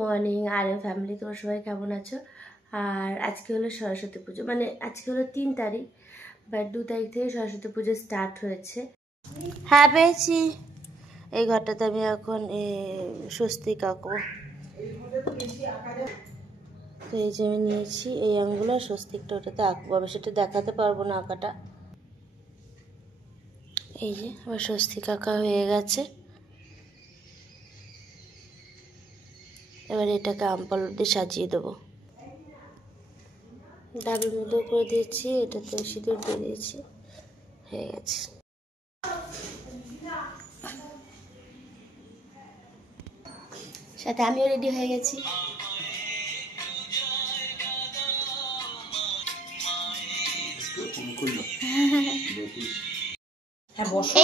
Morning আর family, তোমার সবাই কেমন আছো? আর আজকে হলো সরস্বতী পুজো, মানে আজকে হলো 3 তারিখ, বাট 2 তারিখ থেকে সরস্বতী পুজো স্টার্ট হয়েছে। হ্যাঁ পেয়েছি। এই ঘরটাতে আমি এখন স্বস্তিক আঁকবো। তো এই যে আমি নিয়েছি এই আঙুলো, স্বস্তিকটা ওটাতে আঁকবো। আমি সেটা দেখাতে পারবো না আঁকাটা। এই যে আমার স্বস্তিক আঁকা হয়ে গেছে। এবার এটাকে আমপাল দিয়ে সাজিয়ে দেবো। ডাবের মতো করে দিয়েছি, এটাতে সিঁদুর দিয়ে দিয়েছি, হয়ে গেছে। সাথে আমিও রেডি হয়ে গেছি।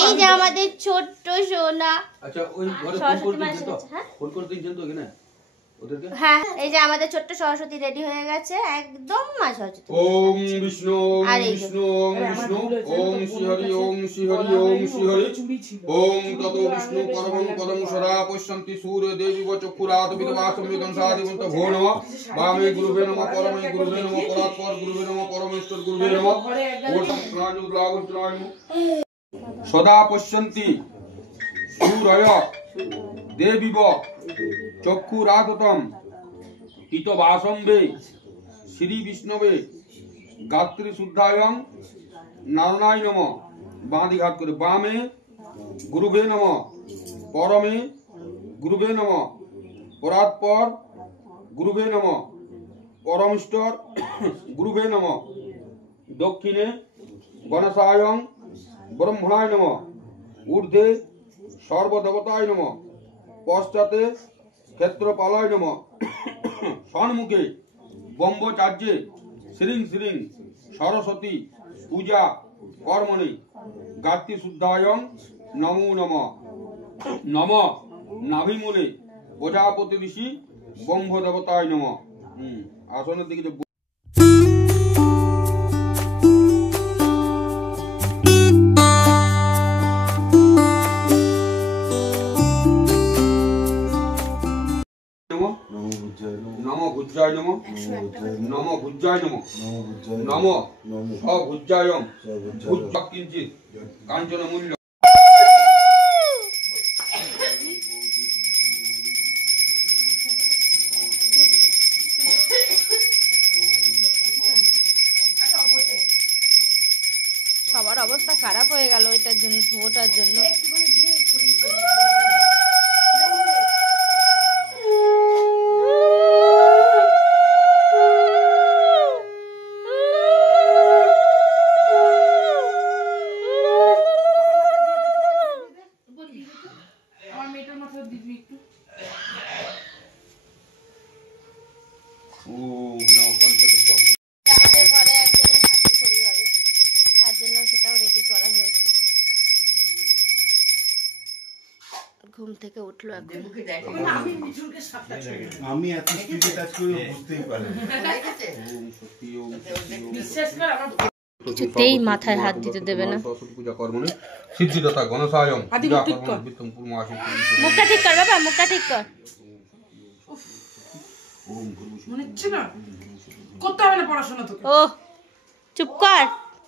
এই যে আমাদের ছোট্ট সোনা। আচ্ছা ওই ঘরে ফোন করে দিন তো এখানে ওদেরকে। হ্যাঁ এই যে আমাদের ছোট্ট সরস্বতী রেডি হয়ে গেছে একদম। মা সরস্বতী ওম বিষ্ণু ওম বিষ্ণু ওম বিষ্ণু ওম শ্রী হরি ওম শ্রী হরি ওম শ্রী হরি ওম ততো বিষ্ণু পরমং পদং সদা পশ্যন্তি সূর্য দেবী ব চক্ষুরাত বিদবাসম বিদং সাদিবন্ত ভো নমঃ বামে গুরুবে নমঃ পরমে গুরুবে নমঃ পরাৎপর গুরুবে নমঃ পরমেশ্বর গুরুবে নমঃ ওম প্রাণুদ্রাগন্ত্রাণি সদা পশ্যন্তি সূর্য দেবীব চক্ষুরাততম তিতবাসম্বে শ্রী বিষ্ণবে গাত্রী শুদ্ধায়ং নারায়ণায় নমঃ। বাঁধি ঘাট করে বামে গুরুবে নমঃ পরমে গুরুবে নমঃ পরাৎপর গুরুবে নমঃ পরমেশ্বর গুরুবে নমঃ। দক্ষিণে গণেশায়ং ব্রহ্মণায় নমঃ ঊর্ধ্বে সর্বদেবতায় নমঃ পশ্চাতে ক্ষেত্রপালায় নমঃ। সম্মুখে ব্রহ্মচার্যে শ্রীং শ্রীং সরস্বতী পূজা কর্মণি গাত্রী শুদ্ধায়ং নমো নমঃ। নমঃ নাভিমূলে প্রজাপতি ঋষি ব্রহ্মদেবতায় নমঃ। আসনের দিকে নমো ভুজ্জায় নমঃ নমো ভুজ্জায় নমঃ নমো সভুজ্জায়ং ভুজ্জা কিঞ্চিৎ কাঞ্চন মূল্য। সবার অবস্থা খারাপ হয়ে গেল এটার জন্য, ধোটার জন্য। ঘুম থেকে উঠলো এখন। আমি এত স্পিডে কাজ করি বুঝতেই পারি কিছুতেই মাথায় হাত দিতে দেবে না। পূজা কর্মণি সিদ্ধিদাতা গণেশায়ং পূজা কর্মণি বিত্তং পূর্ণমাসি। মুখটা ঠিক কর বাবা, মুখটা ঠিক কর। মনে হচ্ছে না করতে হবে না পড়াশোনা তোকে। ও চুপ কর,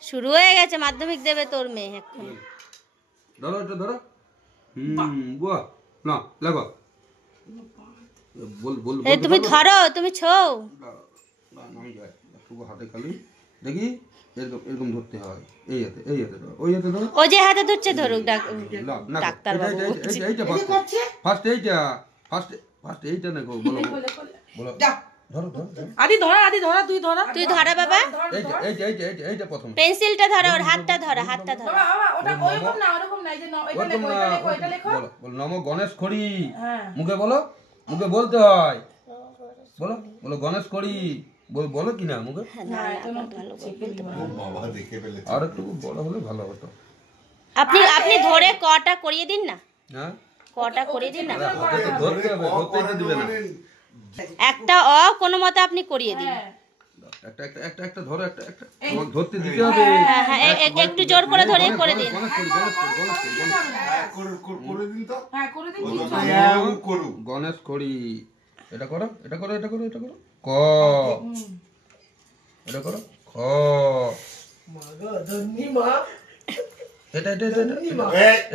শুরু হয়ে গেছে। মাধ্যমিক দেবে তোর মেয়ে এখন। ধরো এটা ধরো। বাহ না লাগো বল বল। এই তুমি ধরো, তুমি ছৌ আমি যাই শুভ হাতে খালি দেখি এরকম এরকম ধরতে হয়। এই হাতে এই হাতে ধরো, ওই হাতে ধরো। ও যে হাতে ধরছে ধরুক ডাক্তার বাবু। এইটা ফার্স্ট এইটা ফার্স্ট এইটা না গো বলো বলো ধরো ধরো আদি ধরা, আদি ধরা, তুই ধরা, তুই ধরা বাবা। এইটা প্রথম পেন্সিলটা ধরো, ওর হাতটা ধরো, হাতটা ধরো। বাবা ওটা ওরকম না, ওরকম না, এই যে এটা লেখো, এটা লেখো, এটা লেখো। বলো বলো নমো গণেশ খড়ি। হ্যাঁ মুখে বলো, মুখে বলতে হয়। বলো বলো গণেশ খড়ি বলো কি না মুখে। না এটা না ভালো বলতে বাবা দেখে ফেলে। আর একটু বড় হলে ভালো হতো। আপনি আপনি ধরে কটা করিয়ে দিন না। হ্যাঁ কটা করিয়ে দিন না। ধরতে হবে, ধরতে দিবে না। একটা অ কোনো মতে আপনি করিয়ে দিন। একটা একটা একটা একটা ধরো, একটা একটা আমাকে ধরতে দিতে হবে। হ্যাঁ হ্যাঁ একটু জোর করে ধরে করে দিন। করে দিন তো। হ্যাঁ করে দিন। গণেশ খড়ি এটা করো, এটা করো, এটা করো, এটা করো। ক, এটা করো। খ, এটা এটা এটা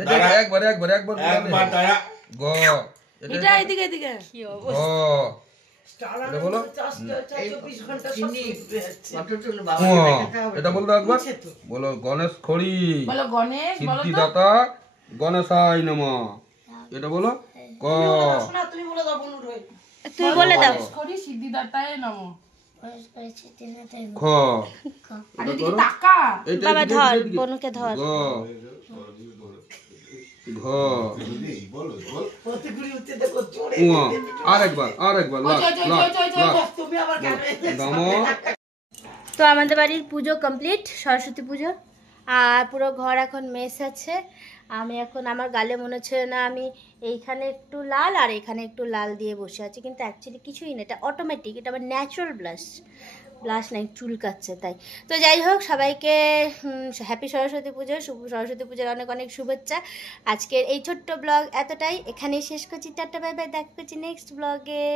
এটা একবার একবার একবার একবার দাঁড়া। গ, এটা এদিকে এদিকে ঘ, এটা বলো। এটা বলতো একবার, বলো গণেশ খড়ি বলো গণেশ, বলো তো সিদ্ধিদাতা গণেশায় নমঃ। এটা বলো। ক, তুমি বলে দাও বনুর হয়ে তুই বলে দাও। করি সিদ্ধিদাতায় নমঃ। খ, আর এদিকে তাকা। এইটা বাবা এদিকে, ধর, এদিকে, এদিকে। বনুকে ধর। গ, ঘ, বলো বল। উয়া, আরেকবার আরেকবার লাগ লাগ লাগ গাম। তো আমাদের বাড়ির পুজো কমপ্লিট, সরস্বতী পুজো। আর পুরো ঘর এখন মেস আছে। আমি এখন আমার গালে মনে হচ্ছে না আমি এইখানে একটু লাল আর এখানে একটু লাল দিয়ে বসে আছি, কিন্তু অ্যাকচুয়ালি কিছুই না, এটা অটোমেটিক, এটা আমার ন্যাচারাল ব্লাশ নাই, চুলকাচ্ছে তাই। তো যাই হোক, সবাইকে হ্যাপি সরস্বতী পুজো, শুভ সরস্বতী পুজোর অনেক অনেক শুভেচ্ছা। আজকের এই ছোট্ট ব্লগ এতটাই, এখানেই শেষ করছি। টাটা বাই বাই, দেখা করছি নেক্সট ব্লগে।